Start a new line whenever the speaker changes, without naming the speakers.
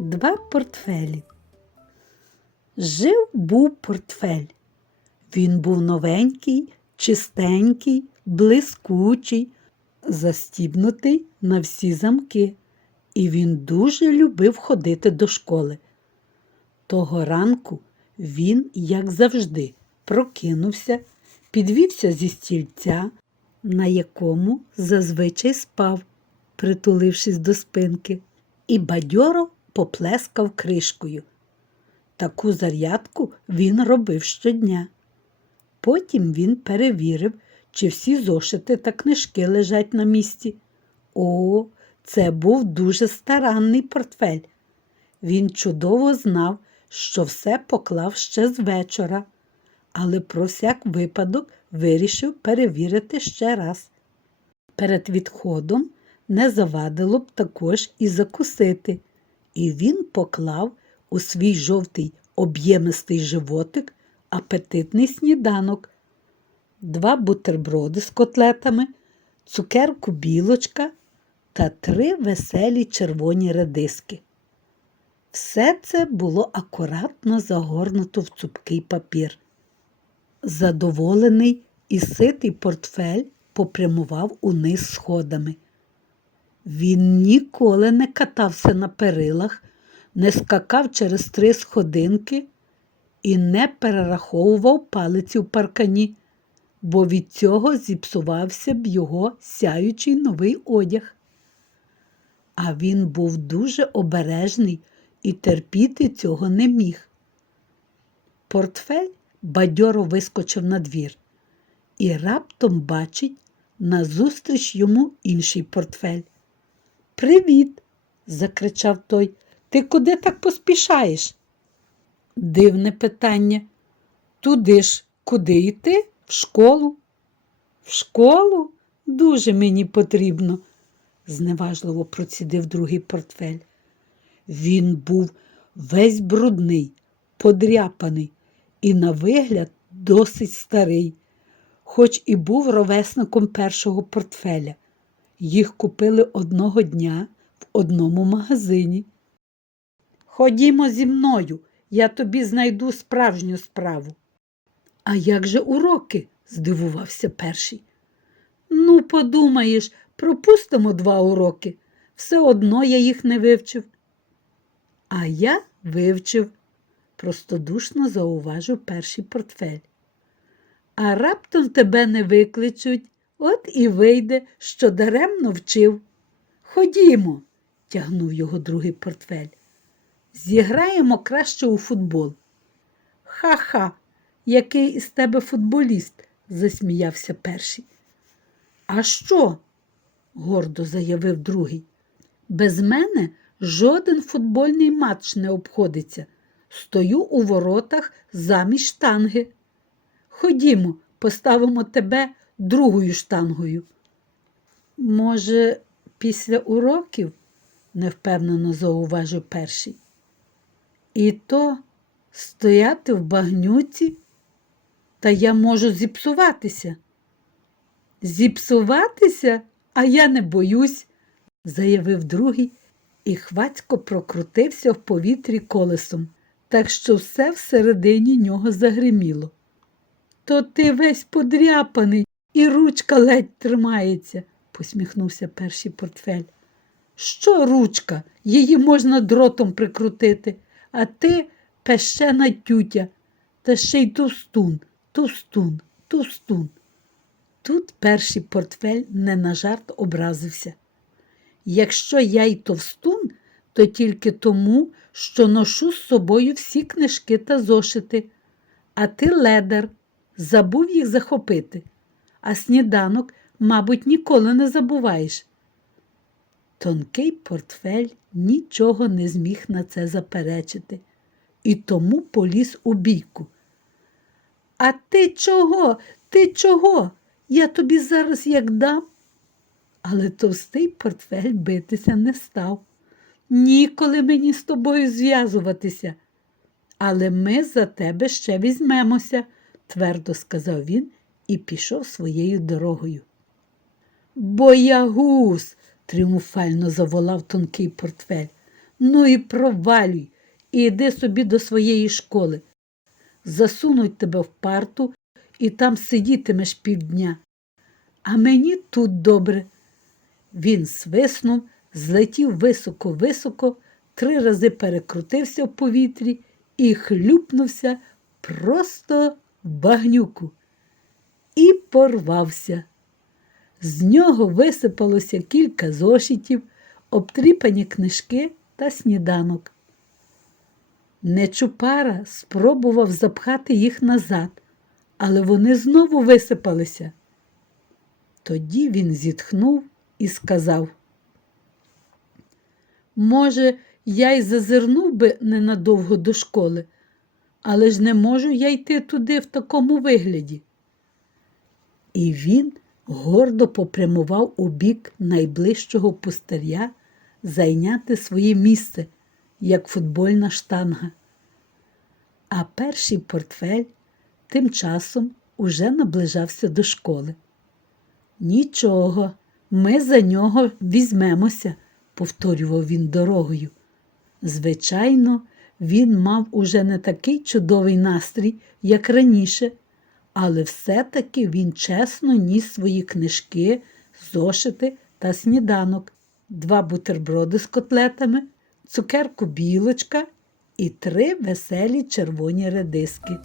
Два портфелі. Жив був портфель. Він був новенький, чистенький, блискучий, застібнутий на всі замки, і він дуже любив ходити до школи. Того ранку він, як завжди, прокинувся, підвівся зі стільця, на якому зазвичай спав, притулившись до спинки, і бадьоро поплескав кришкою. Таку зарядку він робив щодня. Потім він перевірив, чи всі зошити та книжки лежать на місці. О, це був дуже старанний портфель. Він чудово знав, що все поклав ще з вечора, але про всяк випадок вирішив перевірити ще раз. Перед відходом не завадило б також і закусити, і він поклав у свій жовтий об'ємистий животик апетитний сніданок, два бутерброди з котлетами, цукерку білочка та три веселі червоні редиски. Все це було акуратно загорнуто в цупкий папір. Задоволений і ситий портфель попрямував униз сходами. Він ніколи не катався на перилах, не скакав через три сходинки і не перераховував палиці в паркані, бо від цього зіпсувався б його сяючий новий одяг. А він був дуже обережний і терпіти цього не міг. Портфель бадьоро вискочив на двір і раптом бачить назустріч йому інший портфель. Привіт, закричав той. Ти куди так поспішаєш? Дивне питання. Туди ж куди йти? В школу? В школу? Дуже мені потрібно, зневажливо процідив другий портфель. Він був весь брудний, подряпаний і, на вигляд, досить старий, хоч і був ровесником першого портфеля. Їх купили одного дня в одному магазині. Ходімо зі мною, я тобі знайду справжню справу. А як же уроки? здивувався перший. Ну, подумаєш, пропустимо два уроки. Все одно я їх не вивчив. А я вивчив, простодушно зауважив перший портфель. А раптом тебе не викличуть, от і вийде, що даремно вчив. Ходімо, тягнув його другий портфель. Зіграємо краще у футбол. Ха-ха, який із тебе футболіст, засміявся перший. А що? гордо заявив другий. Без мене жоден футбольний матч не обходиться. Стою у воротах замість штанги. Ходімо, поставимо тебе другою штангою. Може, після уроків? невпевнено зауважив перший. І то стояти в багнюці, та я можу зіпсуватися. Зіпсуватися, а я не боюсь, заявив другий і хвацько прокрутився в повітрі колесом, так що все всередині нього загриміло. То ти весь подряпаний і ручка ледь тримається, посміхнувся перший портфель. Що ручка? Її можна дротом прикрутити, а ти пещена тютя, та ще й товстун, товстун, товстун. Тут перший портфель не на жарт образився. Якщо я й товстун, то тільки тому, що ношу з собою всі книжки та зошити, а ти ледар, забув їх захопити, а сніданок, мабуть, ніколи не забуваєш. Тонкий портфель нічого не зміг на це заперечити і тому поліз у бійку. А ти чого? Ти чого? Я тобі зараз як дам. Але товстий портфель битися не став. Ніколи мені з тобою зв'язуватися. Але ми за тебе ще візьмемося, твердо сказав він і пішов своєю дорогою. Боягуз, тріумфально заволав тонкий портфель. Ну і провалюй, і йди собі до своєї школи. Засунуть тебе в парту і там сидітимеш півдня. А мені тут добре. Він свиснув, злетів високо-високо, три рази перекрутився в повітрі і хлюпнувся просто в багнюку. І порвався. З нього висипалося кілька зошитів, обтріпані книжки та сніданок. Нечупара спробував запхати їх назад, але вони знову висипалися. Тоді він зітхнув і сказав, може, я й зазирнув би ненадовго до школи, але ж не можу я йти туди в такому вигляді. І він гордо попрямував у бік найближчого пустиря зайняти своє місце, як футбольна штанга. А перший портфель тим часом уже наближався до школи. Нічого, ми за нього візьмемося, повторював він дорогою. Звичайно, він мав уже не такий чудовий настрій, як раніше, але все-таки він чесно ніс свої книжки, зошити та сніданок, два бутерброди з котлетами, цукерку білочка і три веселі червоні редиски.